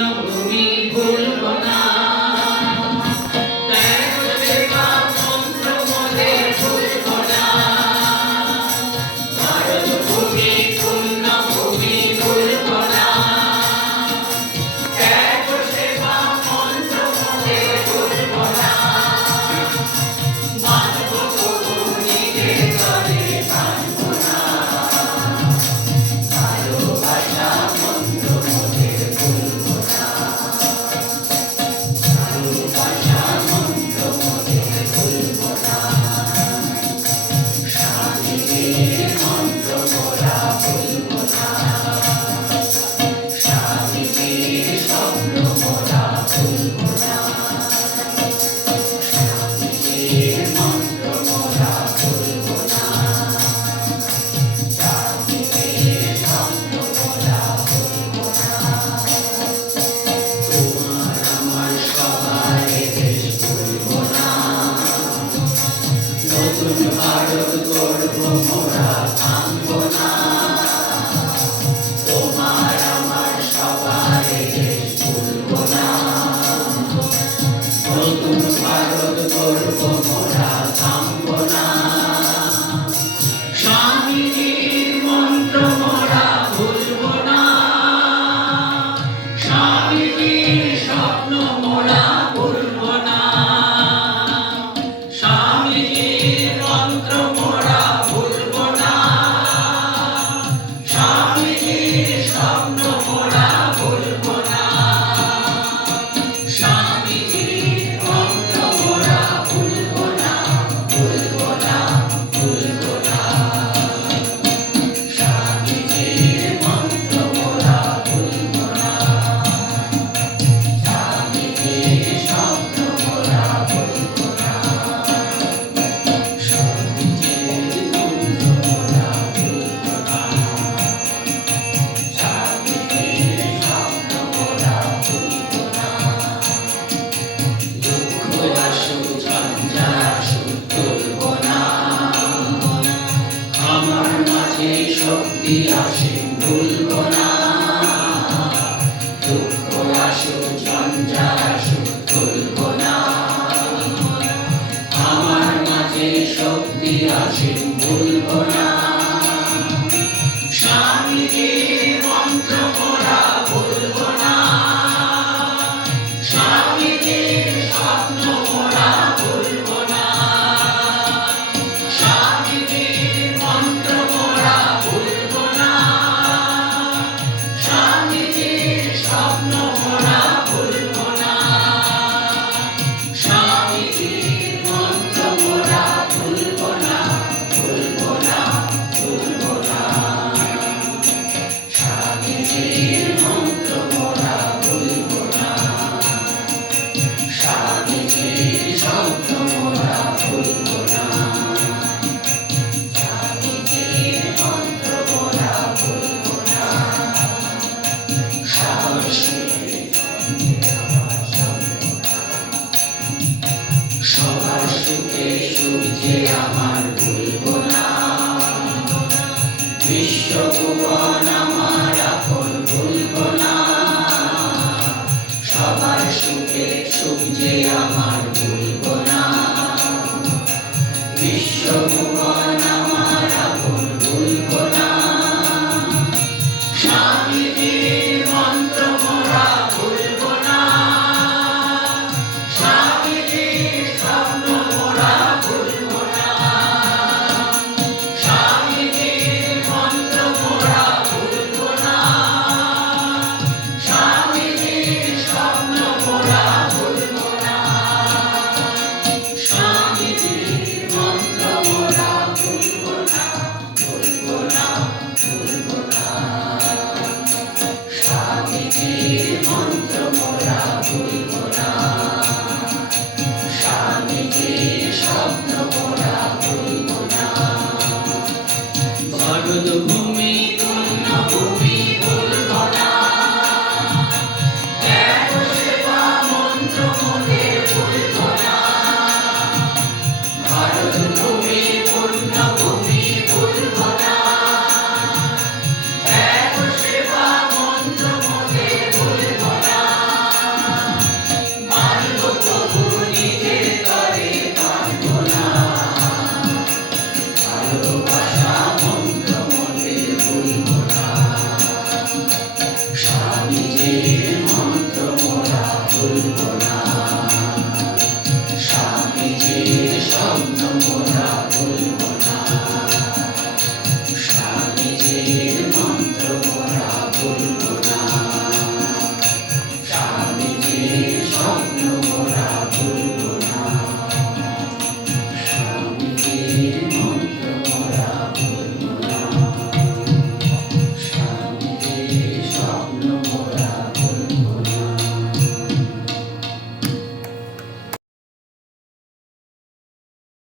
ভূমি ভুলব না, ত্যাগ সেবা মন্ত্র মোদের ভুলব না। ভারত ভূমি পূর্ণ ভূমি ভুলব না, ত্যাগ সেবা মন্ত্র মোদের ভুলব না। মানব প্রভু নিজের ঘরে বাঁধব না, ভালোবাসা মন্ত্র মোদের ভুলব না। ভালোবাসা মন্ত্র মোদের ভুলব না, স্বামীজির মন্ত্র মোরা ভুলব না। স্বামীজির স্বপ্ন মোরা ভুলব না, স্বামীজির মন্ত্র মোরা ভুলব না। স্বামীজির স্বপ্ন মোরা ভুলব না। তোমার আমার সবার এ দেশ ভুলব না, নতুন ভারত গড়ব মোরা থামব না। তোমার আমার সবার এ দেশ ভুলব না, নতুন ভারত গড়ব মোরা থামব না। স্বামীজির মন্ত্র মোরা ভুলব না, স্বামীজির স্বপ্ন মোরা ভুলব না। স্বামীজির মন্ত্র মোরা ভুলব না, স্বামীজির স্বপ্ন মোরা ভুলব না। স্বামীজির মন্ত্র মোরা ভুলব না, ভুলব না, ভুলব না। স্বামীজির মন্ত্র মোরা ভুলব না, স্বামীজির স্বপ্ন মোরা ভুলব না। স্বামীজির মন্ত্র মোরা ভুলব না, স্বামীজির স্বপ্ন মোরা ভুলব না। দুঃখ আসুক ঝঞ্ঝা আসুক তুলব না, আমার মাঝে শক্তি আসে ভুলব না। দুঃখ আসুক ঝঞ্ঝা আসুক তুলব না, আমার মাঝে শক্তি আসে ভুলব না। স্বামীজির মন্ত্র মোরা ভুলব না, স্বামীজির স্বপ্ন মোরা ভুলব না। স্বামীজির মন্ত্র মোরা ভুলব না, স্বামীজির স্বপ্ন মোরা ভুলব না। স্বামীজির মন্ত্র মোরা ভুলব না, ভুলব না, ভুলব না। স্বামীজির মন্ত্র মোরা ভুলব না, স্বামীজির স্বপ্ন মোরা ভুলব না। স্বামীজির মন্ত্র মোরা ভুলব না। সবার সুখে সবার সুখে সুখ যে আমার ভুলব না। বিশ্বভুবন আমার আপন ভুলব না, সবার সুখে সুখ যে আমার ভুলব না। বিশ্বভুবন আমার আপন ভুলব না। স্বামীজির মন্ত্র মোরা ভুলব না, স্বামীজির স্বপ্ন মোরা ভুলব না। স্বামীজির মন্ত্র মোরা ভুলব না, স্বামীজির স্বপ্ন মোরা ভুলব না। স্বামীজির মন্ত্র মোরা ভুলব না, ভুলব না, ভুলব না। স্বামীজির মন্ত্র মোরা ভুলব না, স্বামীজির স্বপ্ন মোরা ভুলব না। ভারত ভূমি পূর্ণ ভূমি ভুলব না, ত্যাগ সেবা মন্ত্র মোদের ভুলব না। ভারত ভূমি পূর্ণ ভূমি ভুলব না, ত্যাগ সেবা মন্ত্র মোদের ভুলব না। নির্মল